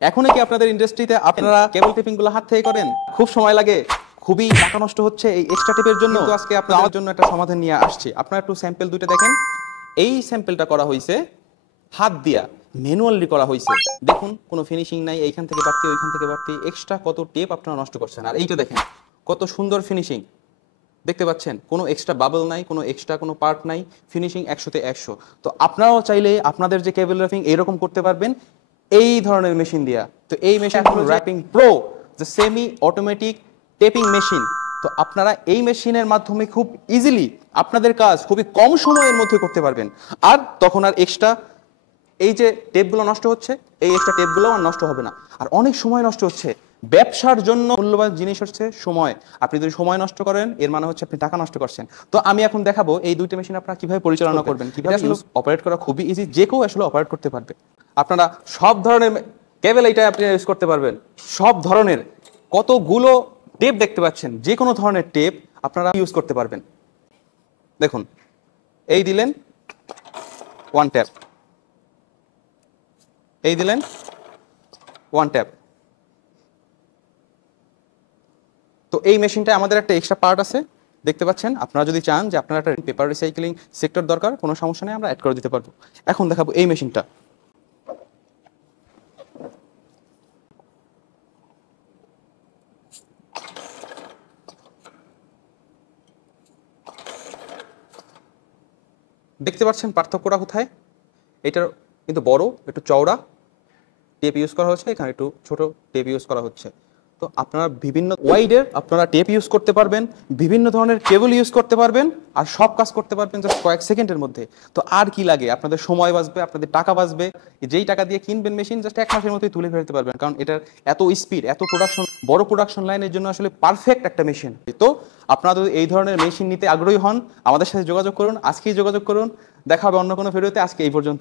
এখনই কি আপনাদের ইন্ডাস্ট্রিতে আপনারা কেবল টেপিং গুলো হাত থেকে করেন? খুব সময় লাগে, খুবই টাকা নষ্ট হচ্ছে এই এক্সট্রা টেপের জন্য। তো আজকে আপনাদের জন্য একটা সমাধান নিয়ে আসছি। আপনারা একটু স্যাম্পল দুটো দেখেন। এই স্যাম্পলটা করা হয়েছে হাত দিয়া, ম্যানুয়ালি করা হয়েছে। দেখুন কোনো ফিনিশিং নাই, এইখান থেকে বাড়তি ওইখান থেকে বাড়তি, এক্সট্রা কত টেপ আপনারা নষ্ট করছেন। আর এইটা দেখেন কত সুন্দর ফিনিশিং, দেখতে পাচ্ছেন কোনো এক্সট্রা বাবল নাই, কোনো এক্সট্রা কোনো পার্ট নাই, ফিনিশিং 100-তে 100। তো আপনারাও চাইলে আপনাদের যে কেবল র্যাপিং এরকম করতে পারবেন এই ধরনের মেশিন দিয়া। তো এই মেশিন হলো wrapping pro, the semi automatic tapping machine. তো আপনারা এই মেশিনের মাধ্যমে খুব ইজিলি আপনাদের কাজ খুবই কম সময়ের মধ্যে করতে পারবেন। আর তখন আর এক্সট্রা এই যে টেপগুলো নষ্ট হচ্ছে, এই এক্সট্রা টেপগুলো আর নষ্ট হবে না। আর অনেক সময় নষ্ট হচ্ছে। ব্যবসার জন্য মূল্যবান জিনিস হচ্ছে সময়। আপনি যদি সময় নষ্ট করেন এর মানে হচ্ছে আপনি টাকা নষ্ট করছেন। তো আমি এখন দেখাবো এই দুইটা মেশিন আপনারা কিভাবে পরিচালনা করবেন, কিভাবে আসলে অপারেট করা খুবই ইজি, যে কেউ আসলে অপারেট করতে পারবে। আপনারা সব ধরনের কেবল এইটা আপনি ইউজ করতে পারবেন, সব ধরনের কতগুলো টেপ দেখতে পাচ্ছেন, যে কোনো ধরনের টেপ আপনারা ইউজ করতে পারবেন। দেখুন এই দিলেন ওয়ান ট্যাপ, এই দিলেন ওয়ান ট্যাপ। তো এই মেশিনটা আমাদের একটা এক্সট্রা পার্ট আছে দেখতে পাচ্ছেন। আপনারা যদি চান যে আপনারা একটা পেপার রিসাইক্লিং সেক্টর দরকার, কোনো সমস্যা নেই, আমরা অ্যাড করে দিতে পারবো। এখন দেখাবো এই মেশিনটা। দেখতে পাচ্ছেন পার্থক্যটা কোথায়? এটার কিন্তু বড়, একটু চওড়া টেপ ইউজ করা হচ্ছে, এখানে একটু ছোট টেপ ইউজ করা হচ্ছে। তো আপনারা বিভিন্ন ওয়াইডের আপনারা টেপ ইউজ করতে পারবেন, বিভিন্ন ধরনের কেবল ইউজ করতে পারবেন, আর সব কাজ করতে পারবেন জাস্ট কয়েক সেকেন্ডের মধ্যে। তো আর কি লাগে? আপনাদের সময় বাঁচবে, আপনাদের টাকা বাঁচবে। যেই টাকা দিয়ে কিনবেন মেশিন জাস্ট 1 মাসের মধ্যেই তুলে ফেলতে পারবেন, কারণ এটার এত স্পিড, এত প্রোডাকশন, বড় প্রোডাকশন লাইনের জন্য আসলে পারফেক্ট একটা মেশিন। তো আপনারা যদি এই ধরনের মেশিন নিতে আগ্রহী হন আমাদের সাথে যোগাযোগ করুন, আজকেই যোগাযোগ করুন। দেখা হবে অন্য কোনো ভিডিওতে। আজকে এই পর্যন্ত।